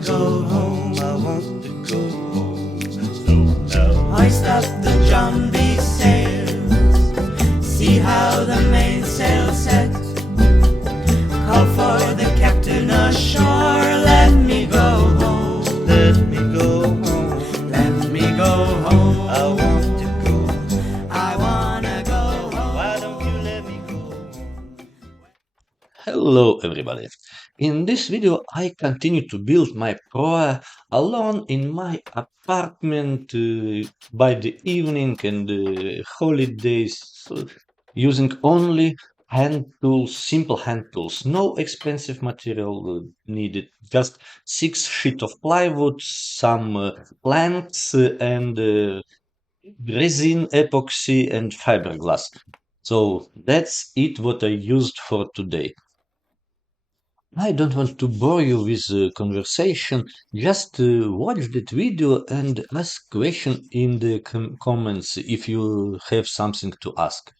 wanna go home. I want to go home. So now Hoist up the jumbie sails, see how the mainsail set. Call for the captain ashore, let me go home. let me go home. Let me go home. I want to go. I wanna go home. Why don't you let me go home? Hello everybody! In this video I continue to build my proa alone in my apartment by the evening and holidays, using only hand tools, simple hand tools, no expensive material needed, just 6 sheets of plywood, some planks and resin, epoxy and fiberglass. So that's it what I used for today. I don't want to bore you with conversation. Just watch that video and ask question in the comments if you have something to ask.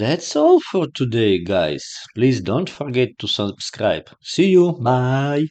That's all for today, guys. Please don't forget to subscribe. See you. Bye.